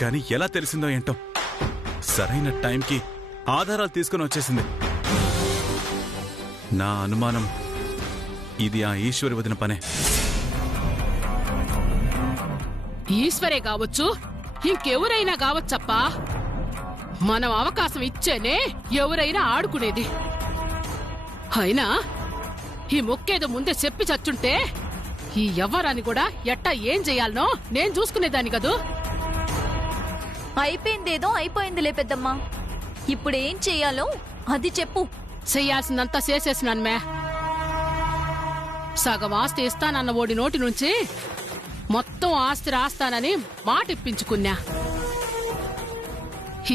కానీ ఎలా తెలిసిందో ఏంటో సరైన టైంకి ఆధారాలు తీసుకుని వచ్చేసింది. నా అనుమానం ఇది ఆ ఈశ్వరి వదిన పనే. ఈశ్వరే కావచ్చు, ఇంకెవరైనా కావచ్చప్పా. మనం అవకాశం ఇచ్చేనే ఎవరైనా ఆడుకునేది. అయినా ఈ మొక్కేదో ముందే చెప్పి చచ్చుంటే ఈ ఎవ్వరాని కూడా ఎట్టా ఏం చెయ్యాలనో నేను చూసుకునేదాన్ని కదూ. అయిపోయిందేదో అయిపోయిందిలే పెద్దమ్మా. ఇప్పుడేం చెయ్యాలో అది చెప్పు. చెయ్యాల్సిందంతా చేసేసినాను మే. సగం ఆస్తి ఇస్తానన్న ఓడి నోటి నుంచి మొత్తం ఆస్తి రాస్తానని మాట ఇప్పించుకున్నా.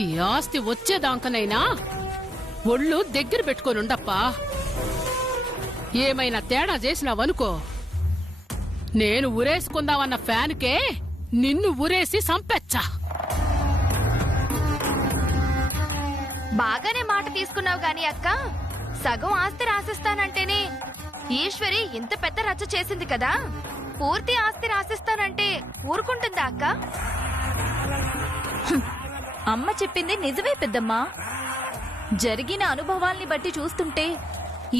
ఈ ఆస్తి వచ్చేదాంకనైనా ఒళ్ళు దగ్గర పెట్టుకోనుండప్పా. ఏమైనా తేడా చేసినావనుకో, నేను ఉరేసుకుందామన్న ఫ్యాన్కే నిన్ను ఉరేసి సంపెచ్చా. బాగానే మాట తీసుకున్నావు గాని అక్క, సగం ఆస్తి రాసిస్తానంటేనే ఈశ్వరి ఇంత పెద్ద రచ్చ చేసింది కదా. పూర్తి ఆస్తి రాసిస్తానంటే ఊరుకుంటుందా అక్క? అమ్మ చెప్పింది నిజమే పెద్దమ్మా. జరిగిన అనుభవాల్ని బట్టి చూస్తుంటే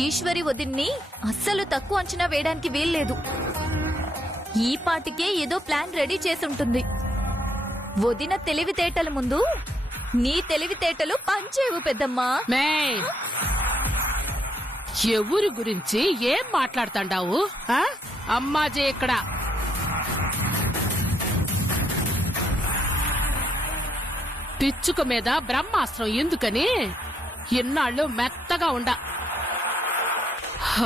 ఈశ్వరి వదిన్ని అస్సలు తక్కువ అంచనా వేయడానికి వీల్లేదు. ఈ పాటికే ఏదో ప్లాన్ రెడీ చేసుంటుంది. వదిన తెలివితేటల ముందు నీ తెలివితేటలు పంచేవు పెద్దమ్మా. మే, ఎవరి గురించి ఏం మాట్లాడుతాండావు? అమ్మాజీ ఇక్కడ. పిచ్చుక మీద బ్రహ్మాస్త్రం ఎందుకని ఇన్నాళ్ళు మెత్తగా ఉండా.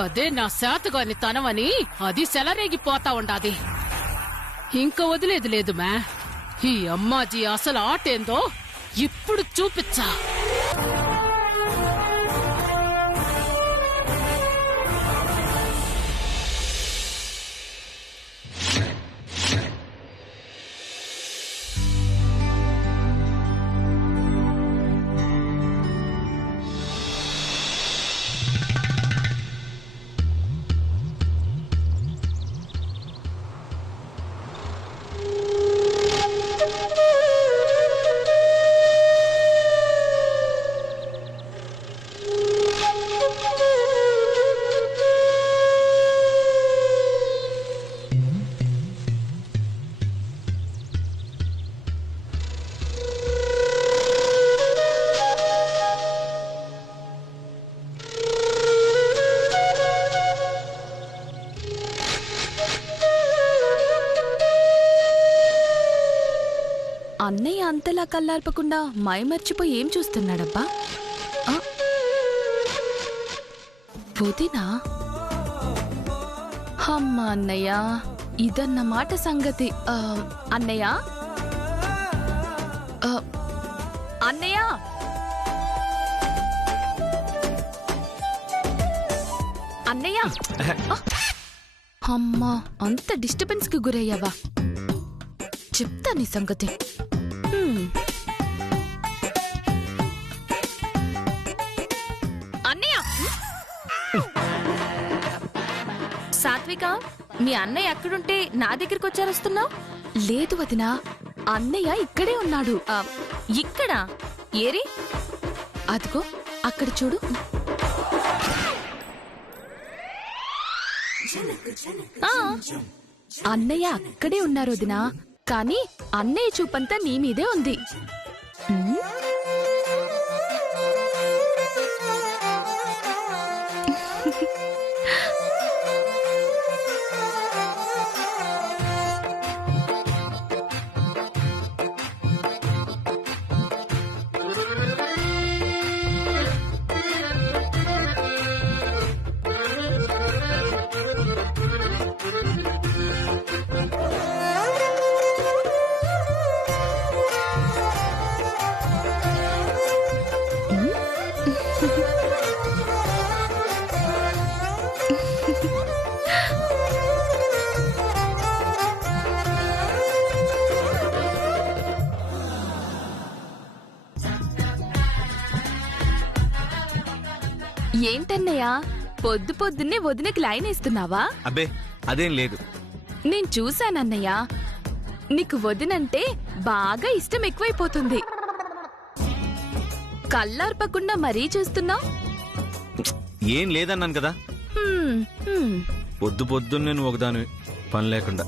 అదే నా శాతగాని తనవని అది సెలరేగిపోతా ఉండాది. ఇంక వదిలేది లేదు మే. ఈ అమ్మాజీ అసలు ఆటేందో ఇప్పుడు చూపించా. అన్నయ్య అంతలా కల్లార్పకుండా మైమర్చిపోయి ఏం చూస్తున్నాడబ్బా? వదినా? అమ్మ అన్నయ్య, ఇదన్నమాట సంగతి. అన్నయ్య, అన్నయ్య, అన్నయ్య. అమ్మా, అంత డిస్టర్బెన్స్ కి గురయ్యావా? చెప్తా నీ సంగతి. అన్నయ్య, సాత్విక, మీ అన్నయ్య ఎక్కడుంటే నా దగ్గరికి వచ్చారొస్తున్నావు? లేదు వదినా, అన్నయ్య ఇక్కడే ఉన్నాడు. ఇక్కడ ఏరి? అదిగో అక్కడ చూడు. అన్నయ్య అక్కడే ఉన్నారు వదినా, కానీ అన్నయ్య చూపంతా నీ మీదే ఉంది. ఏంటన్నయ్యా, పొద్దు పొద్దున్నే వదినకి లైన్ ఇస్తున్నావా? అబ్బే అదేం లేదు. నేను చూశానన్నయ్యా, నీకు వదినంటే బాగా ఇష్టం ఎక్కువైపోతుంది. కళ్ళార్పకుండా మరీ చూస్తున్నావు. ఏం లేదన్నాను కదా, పొద్దున్నే నువ్వు ఒకదానివి పని లేకుండా.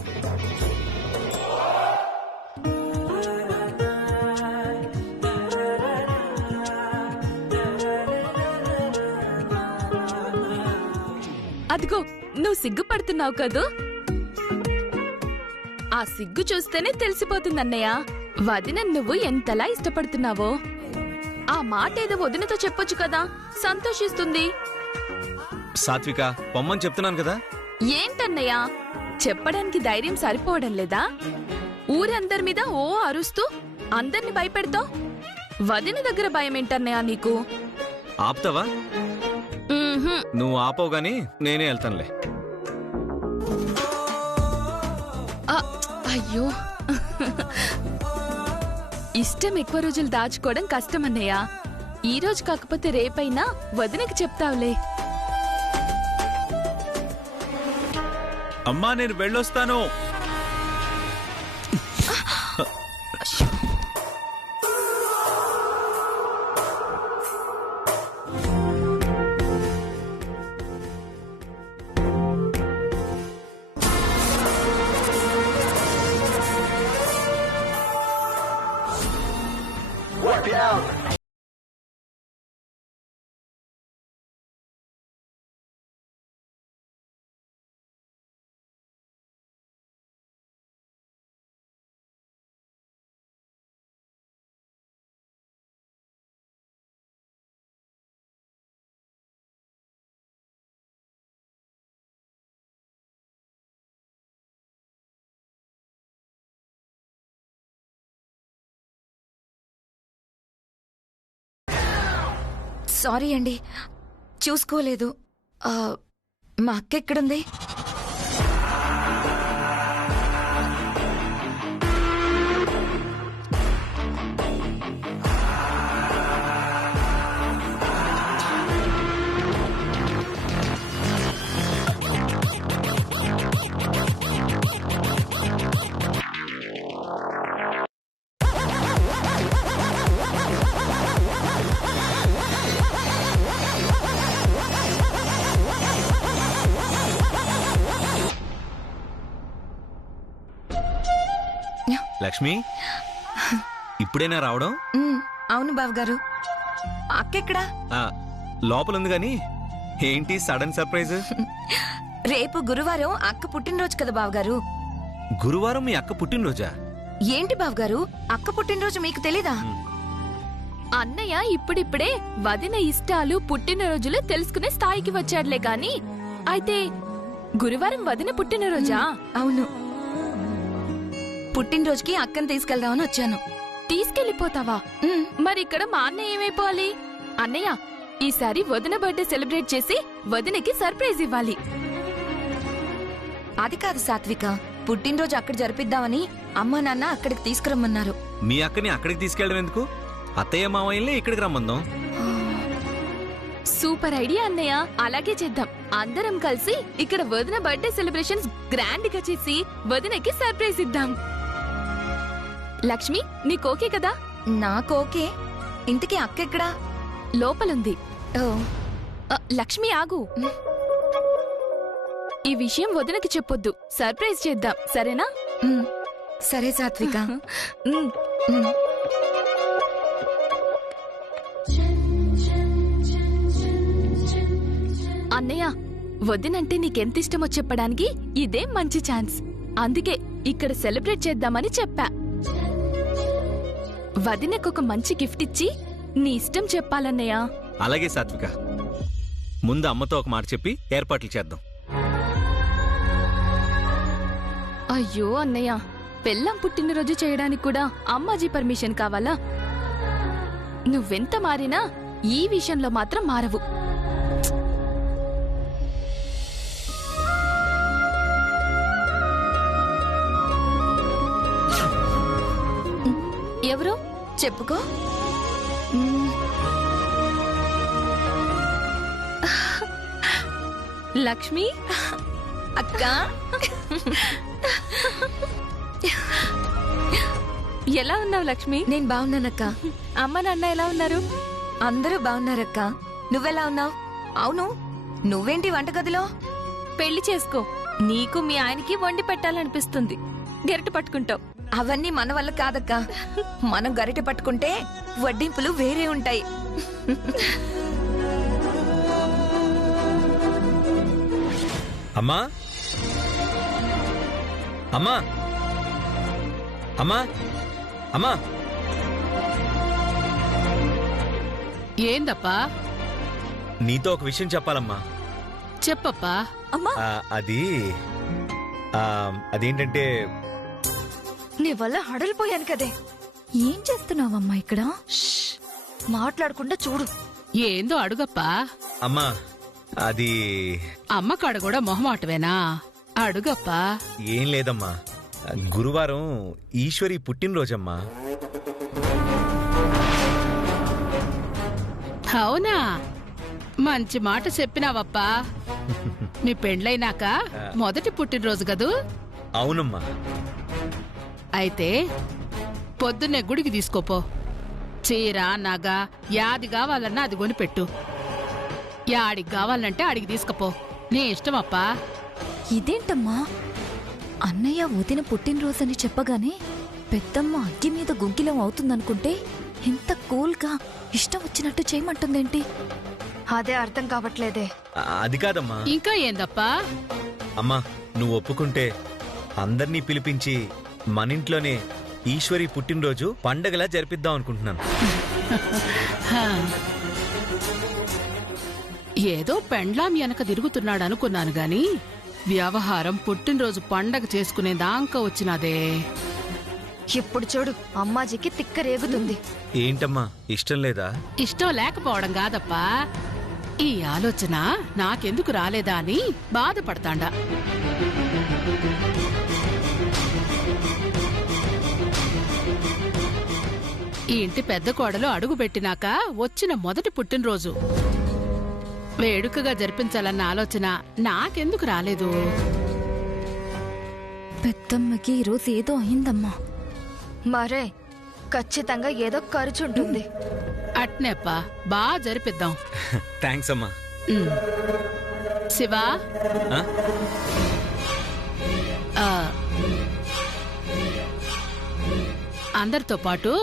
అదిగో నువ్వు సిగ్గుపడుతున్నావు కదూ. ఆ సిగ్గు చూస్తేనే తెలిసిపోతుంది అన్నయ్య, వదిన నువ్వు ఎంతలా ఇష్టపడుతున్నావో. ఆ మాట ఏదో వదినతో చెప్పొచ్చు కదా, సంతోషిస్తుంది. సాత్విక పొమ్మని చెప్తున్నాను కదా. ఏంటన్నయ్య, చెప్పడానికి ధైర్యం సరిపోవడం లేదా? ఊరందరి మీద ఓ అరుస్తూ అందర్ని భయపెడతావు. వదిన దగ్గర భయం ఏంటన్నయ్య నీకు? ఆపుతావా? నువ్వు ఆపవు గాని నేనే వెళ్తానులే. అయ్యో, ఇష్టం ఎక్కువ రోజులు దాచుకోవడం కష్టమన్నయ్య. ఈ రోజు కాకపోతే రేపైనా వదినకి చెప్తావులే. అమ్మా నేను వెళ్ళొస్తాను. సారీ అండి, చూసుకోలేదు. మా అక్క ఎక్కడుంది? లక్ష్మి ఇప్పుడైనా రావడం? అవును బావగారు. అక్కెక్కడా? లోపలుంది గాని ఏంటి సడన్ సర్ప్రైజ్? రేపు గురువారం అక్క పుట్టినరోజు కదా బావగారు. గురువారం మీ అక్క పుట్టినరోజా? ఏంటి బావగారు, అక్క పుట్టినరోజు మీకు తెలీదా? అన్నయ్య ఇప్పుడిప్పుడే వదిన ఇష్టాలు పుట్టినరోజులు తెలుసుకునే స్థాయికి వచ్చాడులే గాని, అయితే గురువారం వదిన పుట్టినరోజా? అవును, పుట్టినరోజుకి అక్కని తీసుకెళ్దామని వచ్చాను. తీసుకెళ్లిపోతావా? మరి ఇక్కడ మా అన్నయ్య ఏమైపోవాలి? అన్నయ్య ఈసారి వదిన బర్త్డే సెలబ్రేట్ చేసి వదినకి సర్ప్రైజ్ ఇవ్వాలి. అది కాదు సాత్విక, పుట్టినరోజు అక్కడ జరిపిద్దామని అమ్మా నాన్న అక్కడికి తీసుకురమ్మన్నారు. మీ అక్కని అక్కడికి తీసుకెళ్ళడం ఎందుకు? అత్తయ్య మామయ్యల్ని ఇక్కడికి రమ్మందాం. సూపర్ ఐడియా అన్నయ్య, అలాగే చేద్దాం. అందరం కలిసి ఇక్కడ వదిన బర్త్డే సెలబ్రేషన్స్ గ్రాండ్ గా చేసి వదినకి సర్ప్రైజ్ ఇద్దాం. లక్ష్మి నీకు ఓకే కదా? నాకు ఓకే. ఇంతకీ అక్క ఎక్కడా? లోపలుంది. ఓ, లక్ష్మి ఆగు. ఈ విషయం వదినకి చెప్పొద్దు, సర్ప్రైజ్ చేద్దాం, సరేనా? సరే సాత్విక. అన్నయ్య వదినంటే నీకెంత ఇష్టమో చెప్పడానికి ఇదే మంచి ఛాన్స్. అందుకే ఇక్కడ సెలబ్రేట్ చేద్దామని చెప్పా. వదినకొక మంచి గిఫ్ట్ ఇచ్చి నీ ఇష్టం చెప్పాలన్నయ్య. అలాగే సాత్విక, ముందు అమ్మతో ఒక మాట చెప్పి ఏర్పాట్లు చేద్దాం. అయ్యో అన్నయ్య, పెళ్ళం పుట్టినరోజు చేయడానికి కూడా అమ్మాజీ పర్మిషన్ కావాలా? నువ్వెంత మారినా ఈ విషయంలో మాత్రం మారవు. ఎవరు? చెప్పుకో. లక్ష్మి అక్క. ఎలా ఉన్నావు లక్ష్మి? నేను బాగున్నానక్క. అమ్మ నాన్న ఎలా ఉన్నారు? అందరూ బాగున్నారక్క. నువ్వెలా ఉన్నావు? అవును, నువ్వేంటి వంటగదిలో? పెళ్లి చేసుకో, నీకు మీ ఆయనకి వండి పెట్టాలనిపిస్తుంది. గెరట పట్టుకుంటావు. అవన్నీ మన వల్ల కాదక్క. మనం గరిటె పట్టుకుంటే వడ్డింపులు వేరే ఉంటాయి. అమ్మా అమ్మా అమ్మా అమ్మా ఏందప్పా? నీతో ఒక విషయం చెప్పాలమ్మా. చెప్పప్పా. అమ్మా, అది అదేంటంటే నీ వల్ల హడలిపోయాను కదే. ఏం చేస్తున్నావమ్మా ఇక్కడ? మాట్లాడకుండా చూడు. ఏందో అడుగప్పా. అమ్మా అది అమ్మ కాడ కూడా మొహమాటవేనా? అడుగప్పా. ఏం లేదమ్మా, గురువారం ఈశ్వరి పుట్టినరోజమ్మా. అవునా? మంచి మాట చెప్పినావప్పా. మీ పెండ్లైనాక మొదటి పుట్టినరోజు కదూ? అవునమ్మా. అయితే పొద్దున్నే గుడికి తీసుకోపో. చీర నగ యాది కావాలన్నా అది కొనిపెట్టు. యాడికి కావాలంటే ఆడికి తీసుకపో. నీ ఇష్టమప్పా. ఇదేంటమ్మా, అన్నయ్య వదిన పుట్టినరోజని చెప్పగానే పెద్దమ్మ అగ్గి మీద గుంకిలం అవుతుందనుకుంటే ఇంత కూల్గా ఇష్టం వచ్చినట్టు చేయమంటుందేంటి? అదే అర్థం కావట్లేదే. అది కాదమ్మా. ఇంకా ఏందప్పా? అమ్మా నువ్వు ఒప్పుకుంటే అందర్నీ పిలిపించి మనింట్లోనే ఈశ్వరి పుట్టినరోజు పండగలా జరిపిద్దాం అనుకుంటున్నాను. హా. ఏదో పెండ్లాం వెనక తిరుగుతున్నాడు అనుకున్నాను గాని వ్యవహారం పుట్టినరోజు పండగ చేసుకునేదాకా వచ్చినదే. ఇప్పుడు చూడు, అమ్మాజీకి తిక్క రేగుతుంది. ఏంటమ్మా ఇష్టం లేదా? ఇష్టం లేకపోవడం కాదప్పా, ఈ ఆలోచన నాకెందుకు రాలేదా అని బాధపడతాండా. ఈ ఇంటి పెద్ద కోడలు అడుగు పెట్టినాక వచ్చిన మొదటి పుట్టినరోజు వేడుకగా జరిపించాలన్న ఆలోచన నాకెందుకు రాలేదు? పెద్దమ్మకి ఈరోజు ఏదో అయిందమ్మా. మరే ఖచ్చితంగా ఏదో ఖర్చుంటుంది. అట్నేప్పా, బాగా జరిపిద్దాం. థ్యాంక్స్ అమ్మా. ఉమ్. శివా, ఆ? ఆ, అందరితో పాటు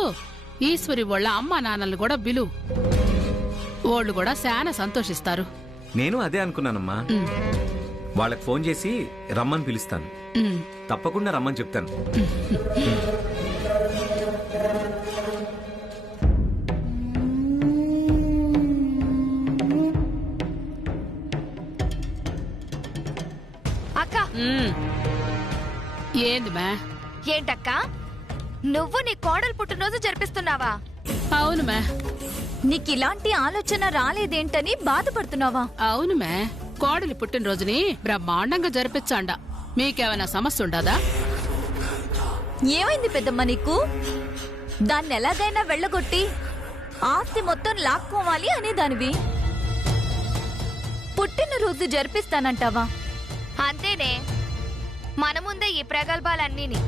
ఈశ్వరి వాళ్ళ అమ్మా నాన్నలు కూడా బిలు. వాళ్ళు కూడా చాలా సంతోషిస్తారు. నేను అదే అనుకున్నానమ్మా. ఉమ్, వాళ్ళకి ఫోన్ చేసి రమ్మని పిలుస్తాను. ఉమ్. తప్పకుండా రమ్మని చెప్తాను. అక్క, ఉమ్. ఏంది మే? ఏంటక్క, నువ్వు నీ కోడలు పుట్టినరోజు జరిపిస్తున్నావా? అవును మే. నీకు ఇలాంటి ఆలోచన రాలేదేంటని బాధపడుతున్నావా? అవును మే, కోడలి పుట్టినరోజుని బ్రహ్మాండంగా జరిపించాండ. మీకేమైనా సమస్య ఉండదా? ఏమైంది పెద్దమ్మ నీకు? దాన్ని ఎలాగైనా వెళ్ళగొట్టి ఆస్తి మొత్తం లాక్కోవాలి అనేదానివి. పుట్టినరోజు జరిపిస్తానంటావా? అంతేనే, మన ముందే ఈ ప్రగల్భాలన్నీని.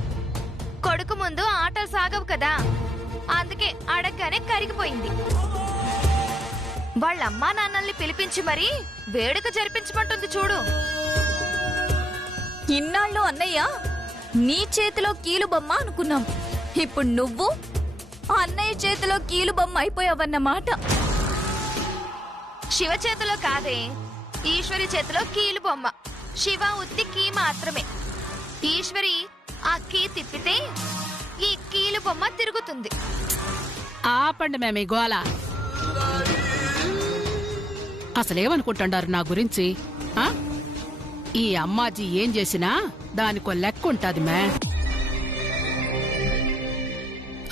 కొడుకు ముందు ఆటలు సాగవు కదా, అందుకే అడగగానే కరిగిపోయింది. వాళ్ళమ్మా నాన్నల్ని పిలిపించి మరీ వేడుక జరిపించమంటుంది చూడు. ఇన్నాళ్ళు అన్నయ్య నీ చేతిలో కీలుబొమ్మ అనుకున్నాం. ఇప్పుడు నువ్వు అన్నయ్య చేతిలో కీలుబొమ్మ అయిపోయావన్నమాట. శివ చేతిలో కాదే, ఈశ్వరి చేతిలో కీలు బొమ్మ. శివ ఉత్తి కీ మాత్రమే. ఈశ్వరి ఆ కీ తిప్పితే ఈ కీలు బొమ్మ తిరుగుతుంది. ఆపండి మేము ఈ గోల. అసలేమనుకుంటున్నారు నా గురించి? ఆ? ఈ అమ్మాజీ ఏం చేసినా దానికో లెక్క ఉంటాది మే.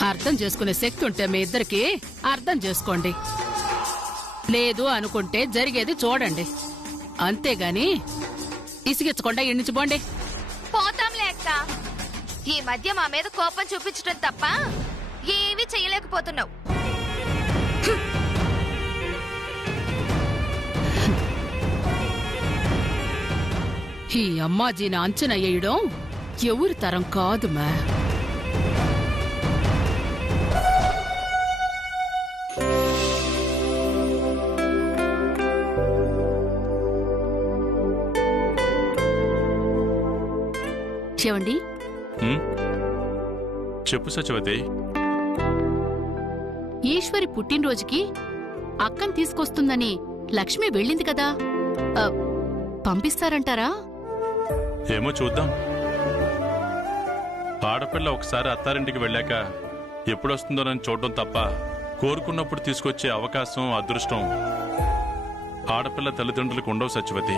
అర్థం చేసుకునే శక్తి ఉంటే మీ ఇద్దరికి అర్థం చేసుకోండి, లేదు అనుకుంటే జరిగేది చూడండి. అంతేగాని ఇసిగించకుండా ఎండించుకోండి. పోతాంలే అక్క. ఈ మధ్య మా మీద కోపం చూపించడం తప్ప ఏమీ చెయ్యలేకపోతున్నావు. ఈ అమ్మాజీని అంచనా వేయడం ఎవరి తరం కాదు మే. చెవండి. చెప్పు సత్యవతి. ఈశ్వరి పుట్టినరోజుకి అక్కని తీసుకొస్తుందని లక్ష్మి వెళ్ళింది కదా, పంపిస్తారంటారా? ఏమో చూద్దాం. ఆడపిల్ల ఒకసారి అత్తారింటికి వెళ్ళాక ఎప్పుడొస్తుందోనని చూడడం తప్ప కోరుకున్నప్పుడు తీసుకొచ్చే అవకాశం, అదృష్టం ఆడపిల్ల తల్లిదండ్రులకు ఉండవు సత్యవతి.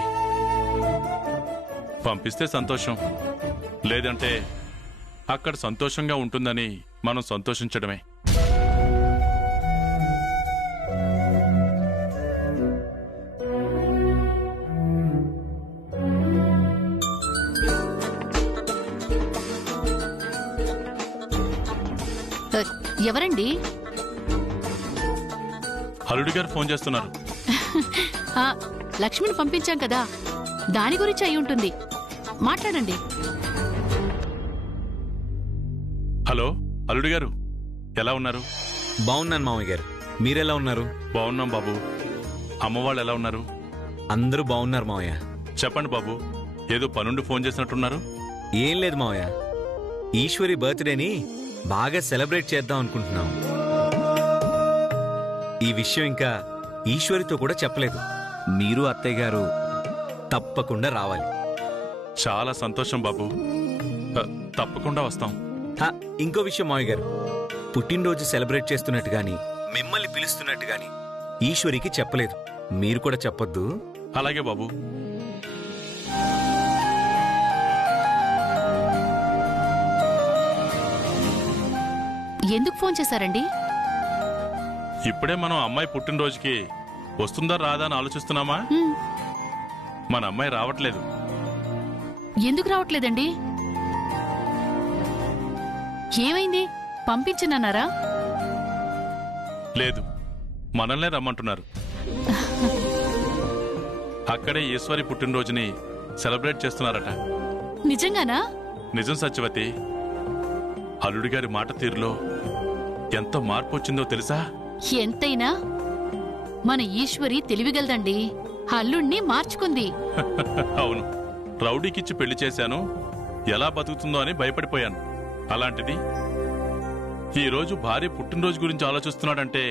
పంపిస్తే సంతోషం, లేదంటే అక్కడ సంతోషంగా ఉంటుందని మనం సంతోషించడమే. ఎవరండి? అల్లుడి గారు ఫోన్ చేస్తున్నారు. లక్ష్మిని పంపించాం కదా, దాని గురించి అయి ఉంటుంది. మాట్లాడండి. హలో అల్లుడి గారు, ఎలా ఉన్నారు? బాగున్నాను మామయ్య గారు, మీరెలా ఉన్నారు? బాగున్నాం బాబు. అమ్మవాళ్ళు ఎలా ఉన్నారు? అందరూ బాగున్నారు మావయ్య. చెప్పండి బాబు, ఏదో పనుండి ఫోన్ చేసినట్టున్నారు. ఏం లేదు మావయ్య, ఈశ్వరి బర్త్డేని బాగా సెలబ్రేట్ చేద్దాం అనుకుంటున్నాం. ఈ విషయం ఇంకా ఈశ్వరితో కూడా చెప్పలేదు. మీరు అత్తయ్య గారు తప్పకుండా రావాలి. చాలా సంతోషం బాబు, తప్పకుండా వస్తాం. ఇంకో విషయం మావయ్య గారు, పుట్టినరోజు సెలబ్రేట్ చేస్తున్నట్టు గాని మిమ్మల్ని పిలుస్తున్నట్టు గాని ఈశ్వరికి చెప్పలేదు. మీరు కూడా చెప్పొద్దు. అలాగే బాబు. ఎందుకు ఫోన్ చేశారండి? ఇప్పుడే మనం అమ్మాయి పుట్టినరోజుకి వస్తుందా రాదా అని ఆలోచిస్తున్నామా? మన అమ్మాయి రావట్లేదు. ఎందుకు రావట్లేదండి? ఏమైంది? పంపించనన్నారా? లేదు, మనల్నే రమ్మంటున్నారు. అక్కడే ఈశ్వరి పుట్టినరోజుని సెలబ్రేట్ చేస్తున్నారట. నిజంగానా? నిజం సత్యవతి. అల్లుడి గారి మాట తీరులో ఎంత మార్పు వచ్చిందో తెలుసా? ఎంతైనా మన ఈశ్వరి తెలివిగలదండి. అల్లుణ్ణి మార్చుకుంది. అవును, రౌడీకిచ్చి పెళ్లి చేశాను, ఎలా బతుకుతుందో అని భయపడిపోయాను. అలాంటిది ఈరోజు భార్య పుట్టినరోజు గురించి ఆలోచిస్తున్నాడంటే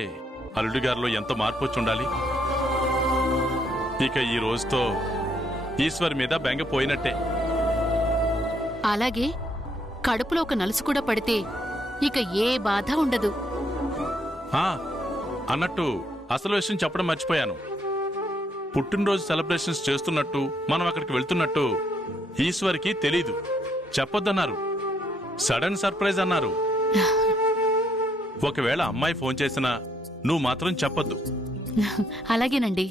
అల్లుడి గారిలో ఎంత మార్పు వచ్చి ఉండాలి. ఇక ఈ రోజుతో ఈశ్వరి మీద బెంగ పోయినట్టే. అలాగే కడుపులో ఒక నలుసు కూడా పడితే ఇక ఏ బాధ ఉండదు. అన్నట్టు అసలు విషయం చెప్పడం మర్చిపోయాను. పుట్టినరోజు సెలబ్రేషన్స్ చేస్తున్నట్టు మనం అక్కడికి వెళ్తున్నట్టు ఈశ్వరికి తెలీదు. చెప్పొద్దన్నారు. సడన్ సర్ప్రైజ్ అన్నారు. ఒకవేళ అమ్మాయి ఫోన్ చేసినా నువ్వు మాత్రం చెప్పొద్దు. అలాగేనండి.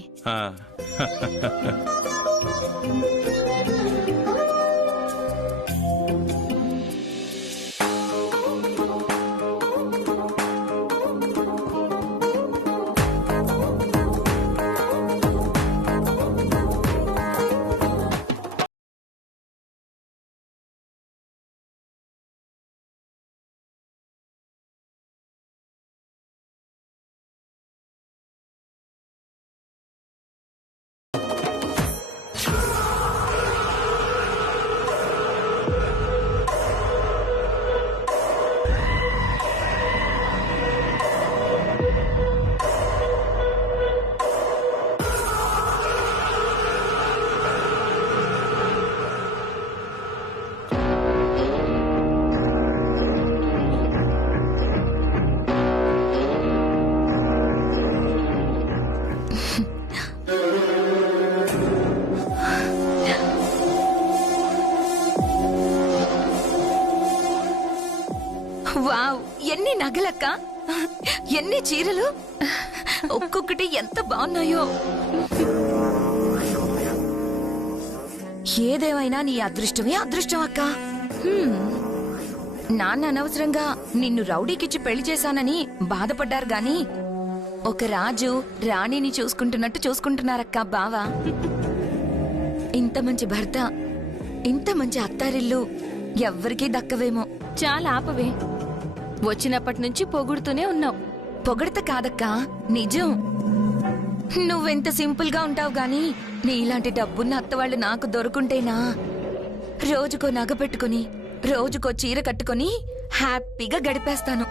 వావ్, ఎన్ని నగలక్క, ఎన్ని చీరలు, ఒక్కొక్కటి ఎంత బాగున్నాయో. ఏదేమైనా నీ అదృష్టమే అదృష్టం అక్క. నాన్న అనవసరంగా నిన్ను రౌడీకిచ్చి పెళ్లి చేశానని బాధపడ్డారు గాని ఒక రాజు రాణిని చూసుకుంటున్నట్టు చూసుకుంటున్నారక్క బావా. ఇంత మంచి భర్త, ఇంత మంచి అత్తారిల్లు ఎవ్వరికీ దక్కవేమో. చాలా ఆపవే, వచ్చినప్పటి నుంచి పొగుడుతూనే ఉన్నావు. పొగడత కాదక్కా, నిజం. నువ్వెంత సింపుల్ గా ఉంటావు గాని నీలాంటి డబ్బున్న అత్తవాళ్లు నాకు దొరుకుంటేనా రోజుకో నగ పెట్టుకుని రోజుకో చీర కట్టుకొని హ్యాపీగా గడిపేస్తాను.